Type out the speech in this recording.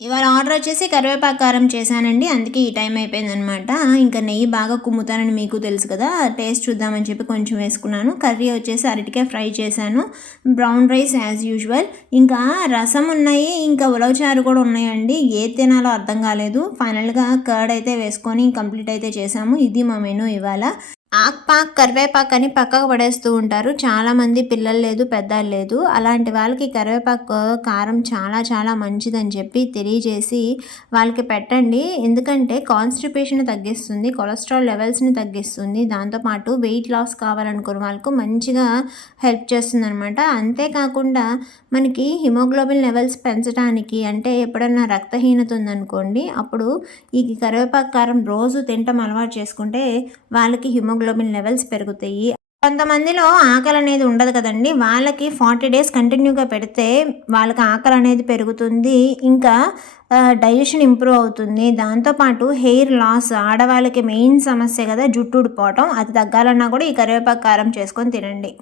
ఇవాళ ఆర్డర్ వచ్చేసి కరివేపాకు కారం చేశానండి. అందుకే ఈ టైం అయిపోయిందనమాట. ఇంకా నెయ్యి బాగా కుమ్ముతానని మీకు తెలుసు కదా! టేస్ట్ చూద్దామని చెప్పి కొంచెం వేసుకున్నాను. కర్రీ వచ్చేసి అరటికాయ ఫ్రై చేశాను. Brown rice as usual. ఇంకా రసం ఉన్నాయి. ఇంకా ఉలవచారు కూడా ఉన్నాయండి. ఏది తినాలో అర్థం కాలేదు. ఫైనల్‌గా కర్డ్ అయితే వేసుకొని కంప్లీట్ అయితే చేశాము. ఇది మా మెనూ ఇవాళ. ఆక్‌పాక్, కరివేపాకని పక్కకు పడేస్తూ ఉంటారు. చాలామంది పిల్లలు లేదు, పెద్దలు లేదు. అలాంటి వాళ్ళకి కరివేపాకు కారం చాలా చాలా మంచిదని చెప్పి తెలియజేసి వాళ్ళకి పెట్టండి. ఎందుకంటే కాన్‌స్టిపేషన్ తగ్గిస్తుంది, కొలెస్ట్రాల్ లెవెల్స్‌ని తగ్గిస్తుంది. దాంతోపాటు వెయిట్ లాస్ కావాలనుకున్న వాళ్ళకు మంచిగా హెల్ప్ చేస్తుందనమాట. అంతేకాకుండా మనకి హిమోగ్లోబిన్ లెవెల్స్ పెంచడానికి అంటే ఎప్పుడన్నా రక్తహీనత ఉందనుకోండి, అప్పుడు ఈ కరివేపాకు కారం రోజు తినటం అలవాటు చేసుకుంటే వాళ్ళకి హిమోగ్లోబిన్ లెవెల్స్ పెరుగుతాయి. కొంతమందిలో ఆకలనేది ఉండదు కదండీ! వాళ్ళకి 40 డేస్ కంటిన్యూగా పెడితే వాళ్ళకి ఆకలనేది పెరుగుతుంది. ఇంకా డైజెషన్ ఇంప్రూవ్ అవుతుంది. దాంతో పాటు హెయిర్ లాస్ ఆడవాళ్ళకి మెయిన్ సమస్య కదా! జుట్టు ఊడిపోవటం. అది తగ్గాలన్నా కూడా ఈ కరివేపాకు కారం చేసుకొని తినండి.